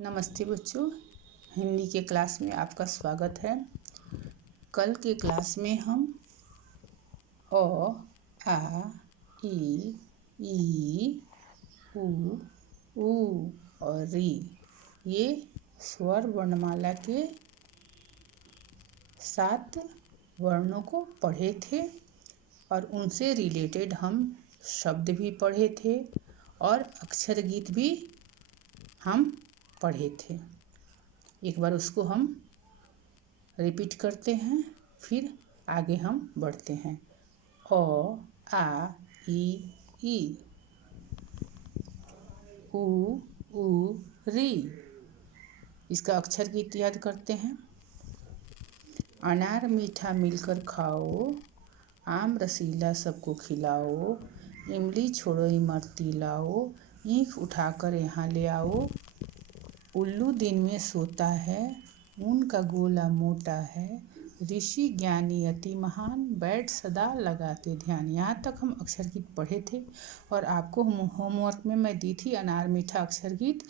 नमस्ते बच्चों, हिंदी के क्लास में आपका स्वागत है। कल के क्लास में हम अ, आ, ई, उ और री ये स्वर वर्णमाला के 7 वर्णों को पढ़े थे और उनसे रिलेटेड हम शब्द भी पढ़े थे और अक्षर गीत भी हम पढ़े थे। एक बार उसको हम रिपीट करते हैं, फिर आगे हम बढ़ते हैं। अ, आ, ई, उ, री। इसका अक्षर गीत याद करते हैं। अनार मीठा मिलकर खाओ, आम रसीला सबको खिलाओ, इमली छोड़ो इमरती लाओ, ईख उठाकर यहाँ ले आओ। उल्लू दिन में सोता है, ऊन का गोला मोटा है, ऋषि ज्ञानी अति महान, बैठ सदा लगाते ध्यान। यहाँ तक हम अक्षर गीत पढ़े थे और आपको होमवर्क में मैं दी थी अनार मीठा अक्षर गीत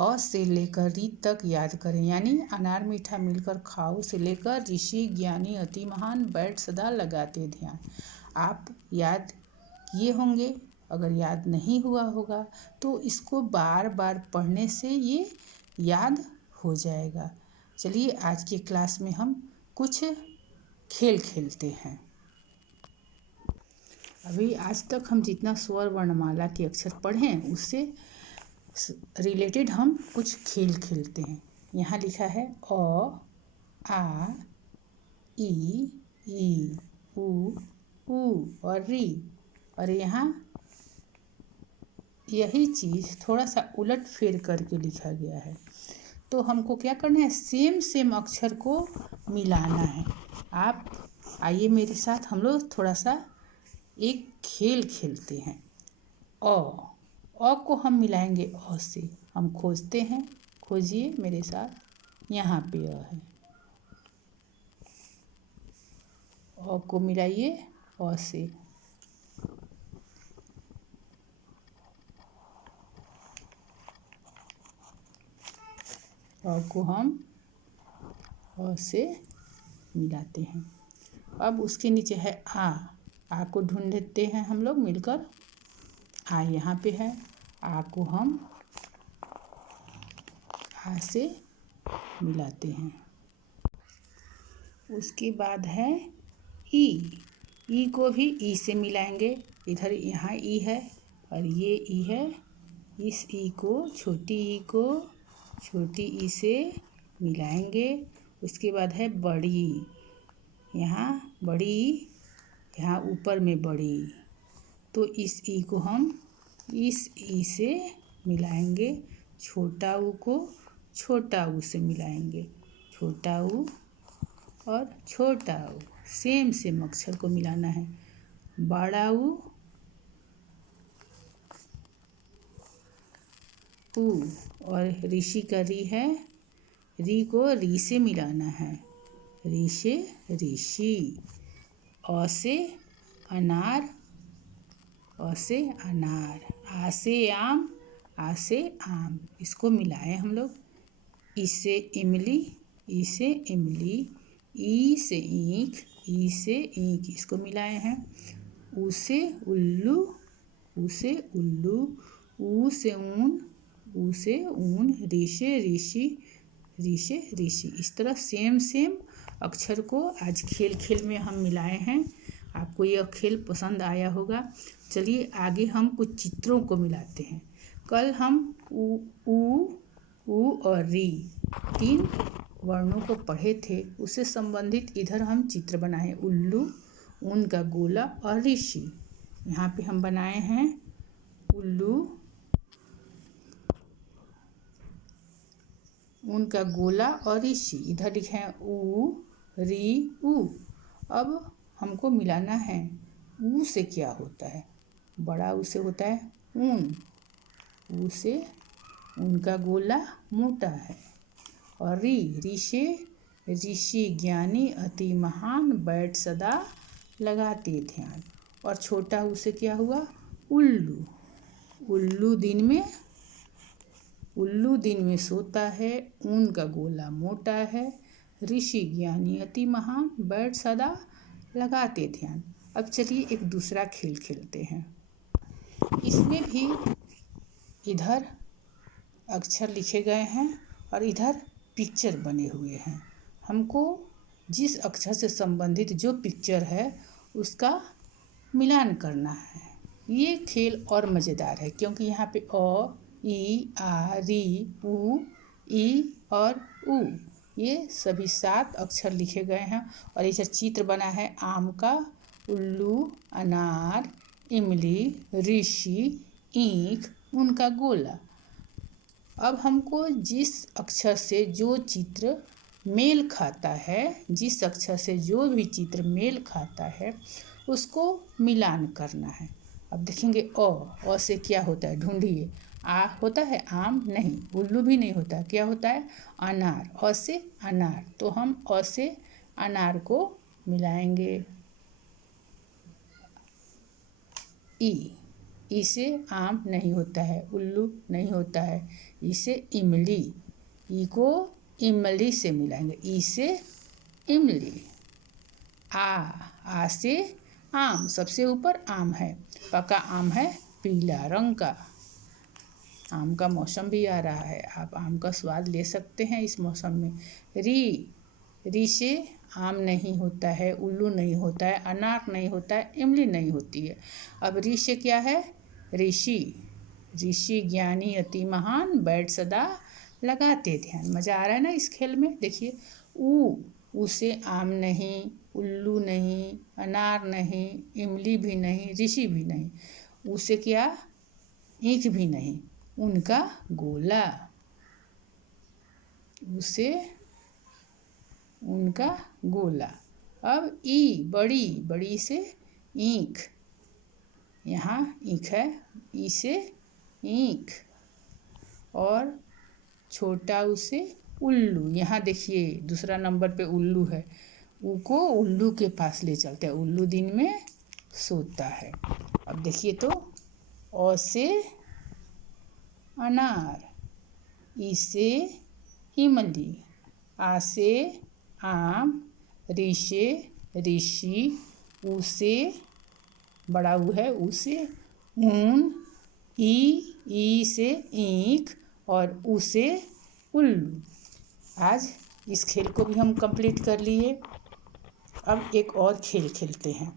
अ से लेकर री तक याद करें। यानी अनार मीठा मिलकर खाओ से लेकर ऋषि ज्ञानी अति महान, बैठ सदा लगाते ध्यान। आप याद किए होंगे। अगर याद नहीं हुआ होगा तो इसको बार बार पढ़ने से ये याद हो जाएगा। चलिए आज के क्लास में हम कुछ खेल खेलते हैं। अभी आज तक हम जितना स्वर वर्णमाला के अक्षर पढ़े हैं उससे रिलेटेड हम कुछ खेल खेलते हैं। यहाँ लिखा है अ, आ, ई, उ और री। और यहाँ यही चीज़ थोड़ा सा उलट फेर करके लिखा गया है। तो हमको क्या करना है, सेम अक्षर को मिलाना है। आप आइए मेरे साथ, हम लोग थोड़ा सा एक खेल खेलते हैं। अ को हम मिलाएंगे अ से। हम खोजते हैं, खोजिए मेरे साथ। यहाँ पे अ है, अ को मिलाइए अ से। अ को हम अ से मिलाते हैं। अब उसके नीचे है आ को ढूंढते हैं हम लोग मिलकर। आ यहाँ पे है, आ को हम आ से मिलाते हैं। उसके बाद है ई को भी ई से मिलाएंगे। इधर यहाँ ई है और ये ई है। इस ई को, छोटी ई को छोटी ई से मिलाएंगे। उसके बाद है बड़ी, यहाँ बड़ी, यहाँ ऊपर में बड़ी। तो इस ई को हम इस ई से मिलाएंगे। छोटा ऊ को छोटा ऊ से मिलाएंगे। छोटा ऊ और छोटा ऊ सेम अक्षर को मिलाना है। बड़ा ऊ और ऋषि का री है, री को री से मिलाना है। री से ऋषि। अ से अनार, अ से अनार। आ से आम, आ से आम। इसको मिलाएं हम लोग। ई से इमली, ई से इमली। ई से ईख, ई से ईख। इसको मिलाए हैं। ऊ से उल्लू, ऊ से उल्लू। ऊ से ऊन, ऊ से ऊन। री से ऋषि, री से ऋषि। इस तरह सेम अक्षर को आज खेल में हम मिलाए हैं। आपको यह खेल पसंद आया होगा। चलिए आगे हम कुछ चित्रों को मिलाते हैं। कल हम उ और री 3 वर्णों को पढ़े थे। उससे संबंधित इधर हम चित्र बनाए। उल्लू, ऊन का गोला और ऋषि। यहाँ पे हम बनाए हैं उल्लू, ऊन का गोला और ऋषि। इधर लिखे हैं ऊ, री, उ। अब हमको मिलाना है ऊ से क्या होता है। बड़ा ऊ से होता है ऊन। ऊ से ऊन का गोला मोटा है। और री से ऋषि ज्ञानी अति महान, बैठ सदा लगाते ध्यान। और छोटा ऊ से क्या हुआ, उल्लू। उल्लू दिन में उल्लू दिन में सोता है, ऊन का गोला मोटा है, ऋषि ज्ञानी अति महान, बैठ सदा लगाते ध्यान। अब चलिए एक दूसरा खेल खेलते हैं। इसमें भी इधर अक्षर लिखे गए हैं और इधर पिक्चर बने हुए हैं। हमको जिस अक्षर से संबंधित जो पिक्चर है उसका मिलान करना है। ये खेल और मज़ेदार है क्योंकि यहाँ पे अ, ई, आ, री, उ, ई और उ ये सभी 7 अक्षर लिखे गए हैं और इधर चित्र बना है आम का, उल्लू, अनार, इमली, ऋषि, ईंख, उनका गोला। अब हमको जिस अक्षर से जो चित्र मेल खाता है, जिस अक्षर से जो भी चित्र मेल खाता है उसको मिलान करना है। अब देखेंगे अ से क्या होता है, ढूंढिए। आ होता है आम, नहीं। उल्लू भी नहीं होता, क्या होता है, अनार। अ से अनार, तो हम अ से अनार को मिलाएंगे। ई से आम नहीं होता है, उल्लू नहीं होता है। ई से इमली, ई को इमली से मिलाएंगे, ई से इमली। आ से आम, सबसे ऊपर आम है, पका आम है पीला रंग का। आम का मौसम भी आ रहा है, आप आम का स्वाद ले सकते हैं इस मौसम में। री से आम नहीं होता है, उल्लू नहीं होता है, अनार नहीं होता है, इमली नहीं होती है। अब री से क्या है, ऋषि। ऋषि ज्ञानी अति महान, बैठ सदा लगाते ध्यान। मज़ा आ रहा है ना इस खेल में। देखिए ऊ से आम नहीं, उल्लू नहीं, अनार नहीं, इमली भी नहीं, ऋषि भी नहीं। ऊ से क्या, ईंख भी नहीं, उनका गोला। उसे उनका गोला। अब ई, बड़ी से ईंख, यहाँ ईंख है, ई से ईंख। और छोटा ऊ से उल्लू। यहाँ देखिए दूसरा नंबर पे उल्लू है, ऊ को उल्लू के पास ले चलते हैं, उल्लू दिन में सोता है। अब देखिए तो अ से अनार, ई से इमली, आ से आम, री से ऋषि, ऊ से बड़ा ऊ है, ऊ से ऊन, ई से ईंख और ऊ से उल्लू। आज इस खेल को भी हम कंप्लीट कर लिए। अब एक और खेल खेलते हैं।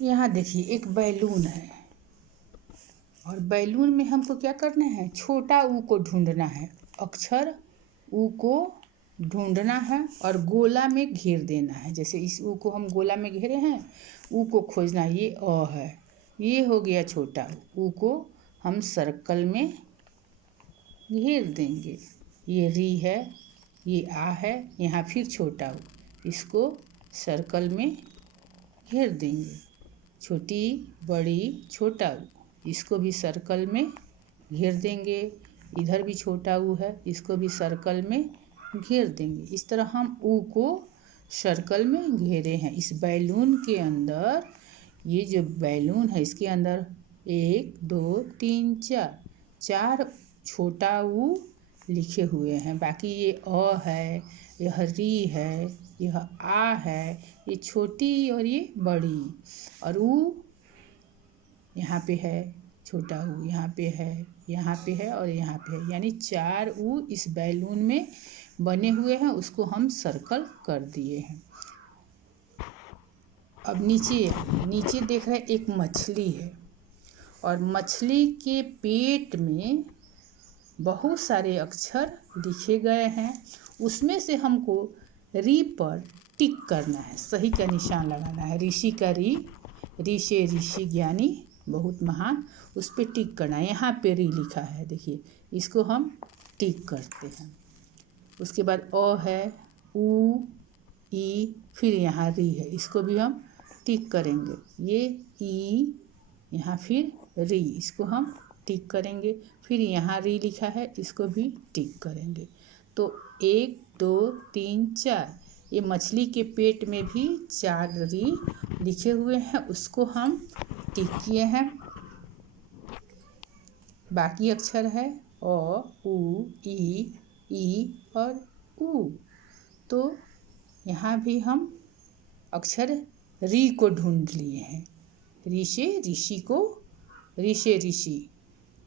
यहाँ देखिए एक बैलून है और बैलून में हमको क्या करना है, छोटा ऊ को ढूंढना है, अक्षर ऊ को ढूंढना है और गोला में घेर देना है। जैसे इस ऊ को हम गोला में घेरे हैं, ऊ को खोजना है, ये अ है, ये हो गया छोटा ऊ को हम सर्कल में घेर देंगे। ये री है, ये आ है, यहाँ फिर छोटा ऊ, इसको सर्कल में घेर देंगे। छोटी बड़ी छोटा ऊ, इसको भी सर्कल में घेर देंगे। इधर भी छोटा ऊ है, इसको भी सर्कल में घेर देंगे। इस तरह हम ऊ को सर्कल में घेरे हैं। इस बैलून के अंदर, ये जो बैलून है इसके अंदर 1 2 3 4 छोटा ऊ लिखे हुए हैं। बाकी ये अ है, यह री है, यह आ है, ये छोटी और ये बड़ी, और ऊ यहाँ पे है, छोटा ऊ यहाँ पे है, यहाँ पे है और यहाँ पे है, यानी 4 ऊ इस बैलून में बने हुए हैं, उसको हम सर्कल कर दिए हैं। अब नीचे देख रहे हैं एक मछली है और मछली के पेट में बहुत सारे अक्षर लिखे गए हैं। उसमें से हमको री पर टिक करना है, सही का निशान लगाना है। ऋषि का री से ऋषि ज्ञानी बहुत महान, उस पर टिक करना है। यहाँ पे री लिखा है, देखिए इसको हम टिक करते हैं। उसके बाद अ है, ऊ, ई, फिर यहाँ री है, इसको भी हम टिक करेंगे। ये ई, यहाँ फिर री, इसको हम टिक करेंगे। फिर यहाँ री लिखा है, इसको भी टिक करेंगे। तो 1 2 3 4, ये मछली के पेट में भी 4 री लिखे हुए हैं, उसको हम टिक किए हैं। बाकी अक्षर है अ, उ, ई और उ। तो यहाँ भी हम अक्षर री को ढूंढ लिए हैं। री से ऋषि को, री से ऋषि,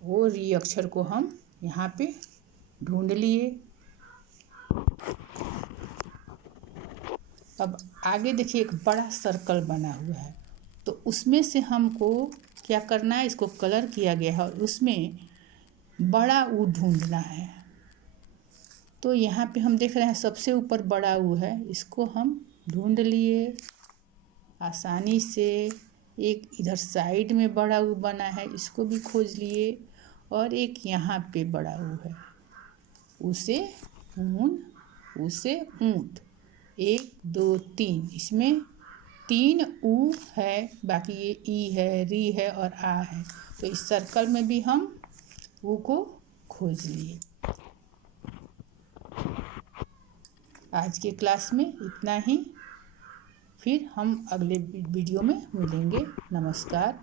वो री अक्षर को हम यहाँ पे ढूंढ लिए। अब आगे देखिए एक बड़ा सर्कल बना हुआ है, तो उसमें से हमको क्या करना है, इसको कलर किया गया है और उसमें बड़ा ऊ ढूंढना है। तो यहाँ पे हम देख रहे हैं सबसे ऊपर बड़ा ऊ है, इसको हम ढूंढ लिए आसानी से। एक इधर साइड में बड़ा ऊ बना है, इसको भी खोज लिए। और एक यहाँ पे बड़ा ऊ है, उसे ऊन, उसे ऊंट, 1 2 3, इसमें 3 ऊ है, बाकी ये ई है, री है और आ है। तो इस सर्कल में भी हम ऊ को खोज लिए। आज के क्लास में इतना ही, फिर हम अगले वीडियो में मिलेंगे। नमस्कार।